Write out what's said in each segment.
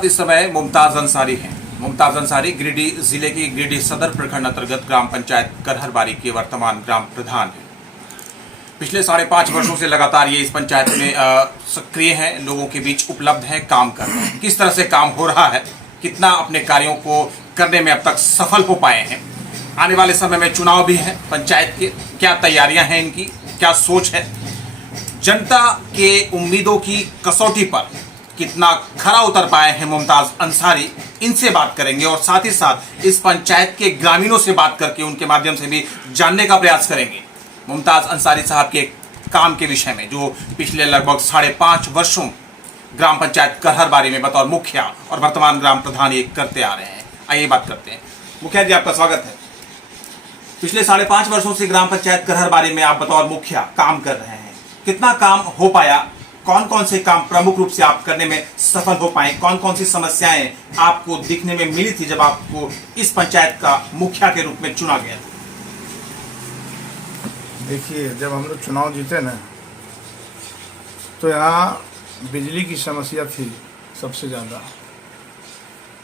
साथ इस समय मुमताज अंसारी हैं। मुमताज अंसारी गिरिडीह जिले की गिरिडीह सदर प्रखंड अंतर्गत ग्राम पंचायत करहरबारी के वर्तमान ग्राम प्रधान हैं। पिछले 5.5 वर्षों से लगातार ये इस पंचायत में सक्रिय हैं, लोगों के बीच उपलब्ध हैं, काम कर रहे हैं। किस तरह से काम हो रहा है, कितना अपने कार्यों को करने में अब तक सफल हो पाए हैं, आने वाले समय में चुनाव भी है पंचायत के, क्या तैयारियां हैं इनकी, क्या सोच है, जनता के उम्मीदों की कसौटी पर कितना खरा उतर पाए हैं मुमताज अंसारी, इनसे बात करेंगे और साथ ही साथ इस पंचायत के ग्रामीणों से बात करके उनके माध्यम से भी जानने का प्रयास करेंगे मुमताज अंसारी साहब के काम के विषय में, जो पिछले लगभग 5.5 वर्षों ग्राम पंचायत करहरबारी में बतौर मुखिया और वर्तमान ग्राम प्रधान ये करते आ रहे हैं। आइए बात करते हैं। मुखिया जी, आपका स्वागत है। पिछले 5.5 वर्षों से ग्राम पंचायत करहरबारी में आप बतौर मुखिया काम कर रहे हैं, कितना काम हो पाया, कौन कौन से काम प्रमुख रूप से आप करने में सफल हो पाए, कौन कौन सी समस्याएं आपको दिखने में मिली थी जब आपको इस पंचायत का मुखिया के रूप में चुना गया? देखिए, जब हम लोग चुनाव जीते ना, तो यहाँ बिजली की समस्या थी सबसे ज़्यादा।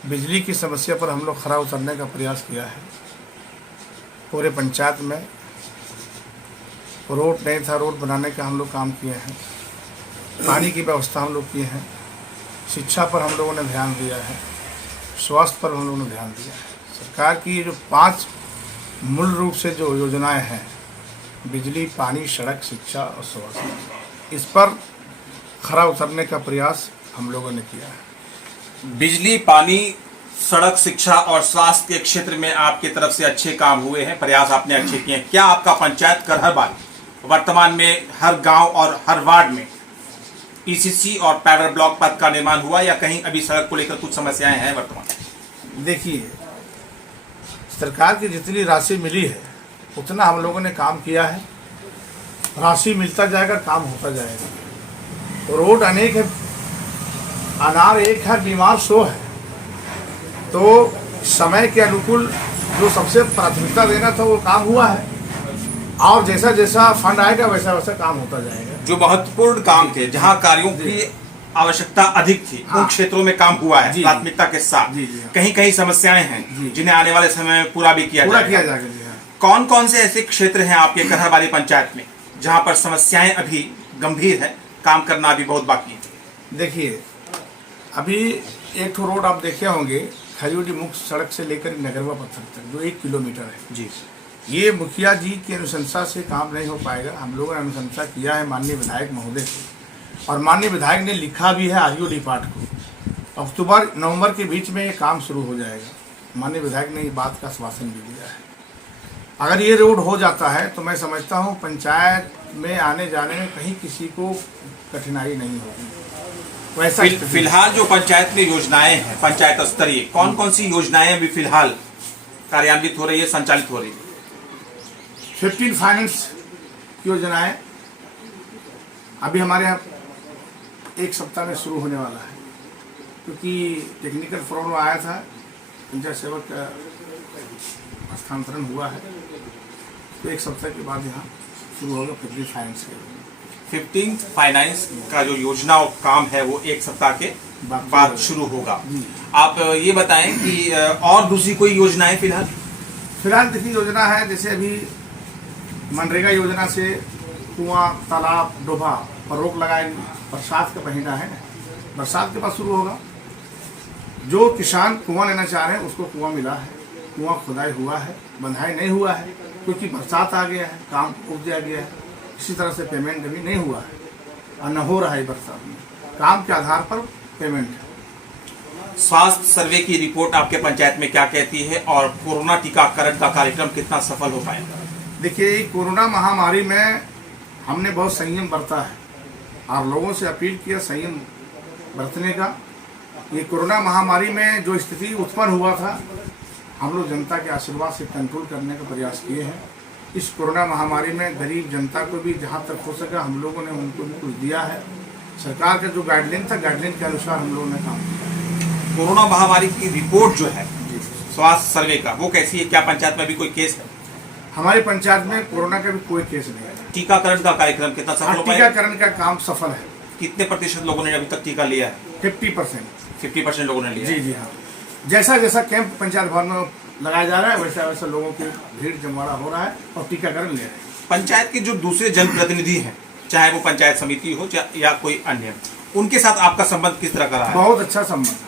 बिजली की समस्या पर हम लोग खरा उतरने का प्रयास किया है। पूरे पंचायत में रोड नहीं था, रोड बनाने का हम लोग काम किए हैं। पानी की व्यवस्था हम लोग किए हैं। शिक्षा पर हम लोगों ने ध्यान दिया है। स्वास्थ्य पर हम लोगों ने ध्यान दिया है। सरकार की जो 5 मूल रूप से जो योजनाएं हैं, बिजली, पानी, सड़क, शिक्षा और स्वास्थ्य, इस पर खरा उतरने का प्रयास हम लोगों ने किया है। बिजली, पानी, सड़क, शिक्षा और स्वास्थ्य के क्षेत्र में आपकी तरफ से अच्छे काम हुए हैं, प्रयास आपने अच्छे किए हैं। क्या आपका पंचायत करहरबारी वर्तमान में हर गांव और हर वार्ड में पीसीसी और पैवर ब्लॉक पथ का निर्माण हुआ या कहीं अभी सड़क को लेकर कुछ समस्याएं हैं वर्तमान? देखिए, सरकार की जितनी राशि मिली है उतना हम लोगों ने काम किया है। राशि मिलता जाएगा, काम होता जाएगा। रोड अनेक है, अनार एक है, बीमार 100 है। तो समय के अनुकूल जो सबसे प्राथमिकता देना था वो काम हुआ है, और जैसा जैसा फंड आएगा वैसा वैसा काम होता जाएगा। जो महत्वपूर्ण काम थे, जहां कार्यों की आवश्यकता अधिक थी, उन क्षेत्रों में काम हुआ है प्राथमिकता के साथ। कहीं कहीं समस्याएं हैं जिन्हें आने वाले समय में पूरा भी किया जाएगा। कौन कौन से ऐसे क्षेत्र हैं आपके करहरबारी पंचायत में जहां पर समस्याएं अभी गंभीर है, काम करना अभी बहुत बाकी है? देखिए, अभी एक ठो रोड आप देखे होंगे, खजूरी मुख्य सड़क से लेकर नगरवा पत्थर तक, जो 1 किलोमीटर है जी। ये मुखिया जी की अनुशंसा से काम नहीं हो पाएगा। हम लोगों ने अनुशंसा किया है माननीय विधायक महोदय से, और माननीय विधायक ने लिखा भी है आरईओ डिपार्टमेंट को, अक्टूबर-नवंबर के बीच में ये काम शुरू हो जाएगा। माननीय विधायक ने ये बात का आश्वासन भी दिया है। अगर ये रोड हो जाता है तो मैं समझता हूँ पंचायत में आने जाने में कहीं किसी को कठिनाई नहीं होगी। वैसा फिलहाल जो पंचायत में योजनाएं हैं पंचायत स्तरीय, कौन कौन सी योजनाएं अभी फिलहाल कार्यान्वित हो रही है, संचालित हो रही है? 15 फाइनेंस योजनाएं अभी हमारे यहाँ 1 सप्ताह में शुरू होने वाला है, क्योंकि टेक्निकल प्रॉब्लम आया था, पंचायत सेवक का स्थानांतरण हुआ है, तो 1 सप्ताह के बाद यहाँ शुरू होगा 15 फाइनेंस के। 15 फाइनेंस का जो योजना और काम है वो 1 सप्ताह के बाद शुरू होगा। आप ये बताएं कि और दूसरी कोई योजनाएं फिलहाल देखिए, योजना है जैसे अभी मनरेगा योजना से कुआं, तालाब, डोभा पर रोक लगाएंगे। बरसात का महीना है, बरसात के बाद शुरू होगा। जो किसान कुआं लेना चाह रहे हैं उसको कुआं मिला है, कुआं खुदाई हुआ है, बंधाई नहीं हुआ है क्योंकि बरसात आ गया है, काम रुक दिया गया है। इसी तरह से पेमेंट अभी नहीं हुआ है और न हो रहा है बरसात में। काम के आधार पर पेमेंट है। स्वास्थ्य सर्वे की रिपोर्ट आपके पंचायत में क्या कहती है और कोरोना टीकाकरण का कार्यक्रम कितना सफल हो पाएगा? देखिए, कोरोना महामारी में हमने बहुत संयम बरता है और लोगों से अपील किया संयम बरतने का। ये कोरोना महामारी में जो स्थिति उत्पन्न हुआ था, हम लोग जनता के आशीर्वाद से कंट्रोल करने का प्रयास किए हैं। इस कोरोना महामारी में गरीब जनता को भी जहाँ तक हो सका हम लोगों ने उनको भी कुछ दिया है। सरकार का जो गाइडलाइन था, गाइडलाइन के अनुसार हम लोगों ने काम किया। कोरोना महामारी की रिपोर्ट जो है स्वास्थ्य सर्वे का, वो कैसी है? क्या पंचायत में अभी कोई केस है? हमारी पंचायत में कोरोना का भी कोई केस नहीं है। टीकाकरण का कार्यक्रम कितना सफल हो पाया? टीकाकरण का काम सफल है। कितने प्रतिशत लोगों ने अभी तक टीका लिया है? 50%। 50% लोगों ने लिया। जी जी हाँ, जैसा जैसा कैंप पंचायत भवन में लगाया जा रहा है वैसा वैसा लोगों की भीड़ जमावड़ा हो रहा है और टीकाकरण ले रहे हैं। पंचायत के जो दूसरे जनप्रतिनिधि हैं, चाहे वो पंचायत समिति हो या कोई अन्य, उनके साथ आपका संबंध किस तरह का रहा है? बहुत अच्छा संबंध है।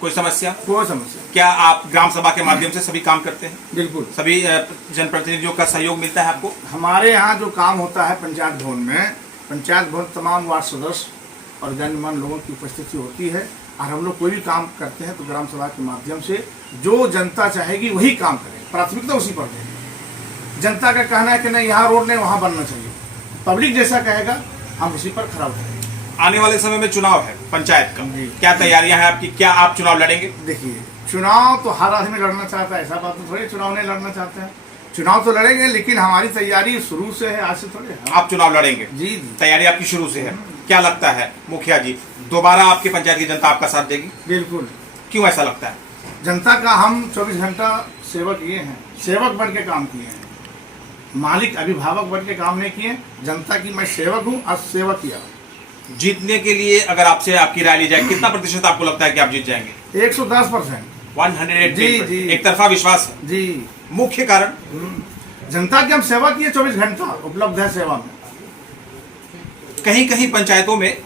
कोई समस्या? कोई समस्या। क्या आप ग्राम सभा के माध्यम से सभी काम करते हैं? बिल्कुल। सभी जनप्रतिनिधियों का सहयोग मिलता है आपको? हमारे यहाँ जो काम होता है पंचायत भवन में, पंचायत भवन तमाम वार्ड सदस्य और गणमान्य लोगों की उपस्थिति होती है और हम लोग कोई भी काम करते हैं तो ग्राम सभा के माध्यम से जो जनता चाहेगी वही काम करें, प्राथमिकता उसी पर दें। जनता का कहना है कि नहीं यहाँ रोड नहीं वहाँ बनना चाहिए, पब्लिक जैसा कहेगा हम उसी पर खरा उतरेंगे। आने वाले समय में चुनाव है पंचायत का, जी। क्या तैयारियां हैं आपकी? क्या आप चुनाव लड़ेंगे? देखिए, चुनाव तो हर आदमी लड़ना चाहता है, ऐसा बात तो थोड़ी चुनाव नहीं लड़ना चाहते हैं। चुनाव तो लड़ेंगे लेकिन हमारी तैयारी शुरू से है, आज से थोड़ी है। आप चुनाव लड़ेंगे? जी जी, तैयारी आपकी शुरू से है। क्या लगता है मुखिया जी, दोबारा आपके पंचायत की जनता आपका साथ देगी? बिल्कुल। क्यों ऐसा लगता है? जनता का हम 24 घंटा सेवा किए हैं, सेवक बन के काम किए हैं, मालिक अभिभावक बन के काम नहीं किए। जनता की मैं सेवक हूँ, आज सेवा किया। जीतने के लिए अगर आपसे आपकी राय ली जाए, कितना प्रतिशत आपको लगता है कि आप जीत जाएंगे? 110%। 108%। जी, जी। एक तरफा विश्वास है। जी। मुख्य कारण? जनता की हम सेवा किए, 24 घंटा उपलब्ध है सेवा में। कहीं कहीं पंचायतों में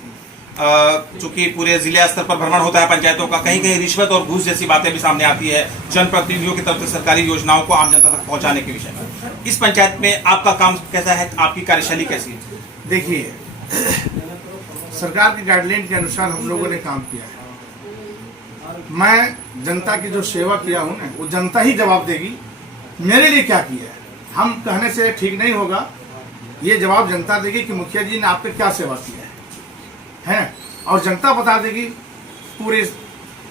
चूंकि पूरे जिले स्तर पर भ्रमण होता है पंचायतों का, कहीं कहीं रिश्वत और घूस जैसी बातें भी सामने आती है जनप्रतिनिधियों की तरफ से सरकारी योजनाओं को आम जनता तक पहुंचाने के विषय में। इस पंचायत में आपका काम कैसा है? आपकी कार्यशैली कैसी है? देखिए, सरकार की गाइडलाइन के अनुसार हम लोगों ने काम किया है। मैं जनता की जो सेवा किया हूँ ना, वो जनता ही जवाब देगी मेरे लिए क्या किया है। हम कहने से ठीक नहीं होगा, ये जवाब जनता देगी कि मुखिया जी ने आपके क्या सेवा किया है ना? और जनता बता देगी पूरी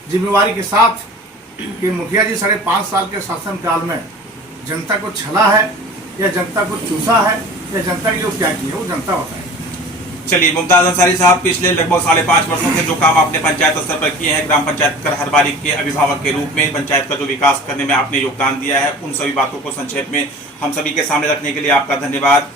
जिम्मेवारी के साथ कि मुखिया जी 5.5 साल के शासनकाल में जनता को छला है या जनता को चूसा है या जनता के लिए क्या किया है, वो जनता बताएगी। चलिए, मुमताज अंसारी साहब, पिछले लगभग 5.5 वर्षों से जो काम आपने पंचायत स्तर पर किए हैं, ग्राम पंचायत करहरबारी के अभिभावक के रूप में पंचायत का जो विकास करने में आपने योगदान दिया है, उन सभी बातों को संक्षेप में हम सभी के सामने रखने के लिए आपका धन्यवाद।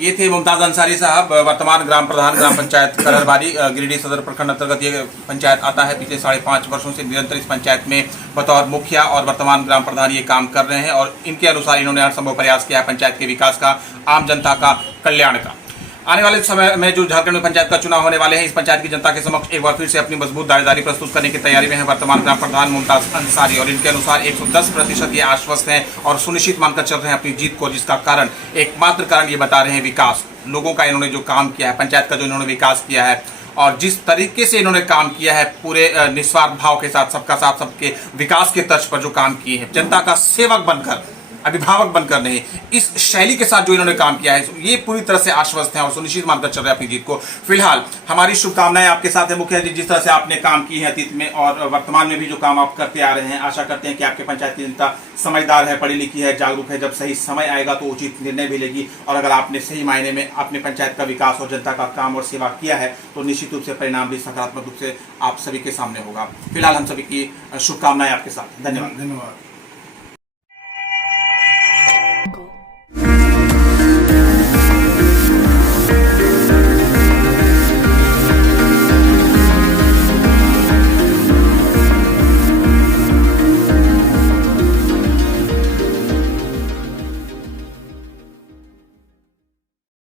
ये थे मुमताज अंसारी साहब, वर्तमान ग्राम प्रधान ग्राम पंचायत करहरबारी, गिरिडीह सदर प्रखंड अंतर्गत ये पंचायत आता है। पिछले 5.5 वर्षों से निरंतर इस पंचायत में बतौर मुखिया और वर्तमान ग्राम प्रधान ये काम कर रहे हैं और इनके अनुसार इन्होंने हर संभव प्रयास किया है पंचायत के विकास का, आम जनता का कल्याण का। आने वाले समय में जो झारखंड में पंचायत का चुनाव होने वाले हैं, इस पंचायत की जनता के समक्ष एक बार फिर से अपनी मजबूत दावेदारी प्रस्तुत करने की तैयारी में है वर्तमान ग्राम प्रधान मुमताज अंसारी, और इनके अनुसार 110% ये आश्वस्त हैं और सुनिश्चित मानकर चल रहे हैं अपनी जीत को, जिसका कारण एकमात्र कारण ये बता रहे हैं विकास। लोगों का इन्होंने जो काम किया है, पंचायत का जो इन्होंने विकास किया है और जिस तरीके से इन्होंने काम किया है, पूरे निस्वार्थ भाव के साथ, सबका साथ सबके विकास के तर्ज पर जो काम किए हैं, जनता का सेवक बनकर, अभिभावक बनकर नहीं, इस शैली के साथ जो इन्होंने काम किया है, ये पूरी तरह से आश्वस्त हैं और सुनिश्चित मानकर चल रहे हैं अपनी जीत को। फिलहाल हमारी शुभकामनाएं आपके साथ है मुखिया जी, जिस तरह से आपने काम की है अतीत में और वर्तमान में भी जो काम आप करते आ रहे हैं। आशा करते हैं कि आपके पंचायत की जनता समझदार है, पढ़ी लिखी है, जागरूक है। जब सही समय आएगा तो उचित निर्णय भी लेगी और अगर आपने सही मायने में अपने पंचायत का विकास और जनता का काम और सेवा किया है तो निश्चित रूप से परिणाम भी सकारात्मक रूप से आप सभी के सामने होगा। फिलहाल हम सभी की शुभकामनाएं आपके साथ। धन्यवाद। धन्यवाद।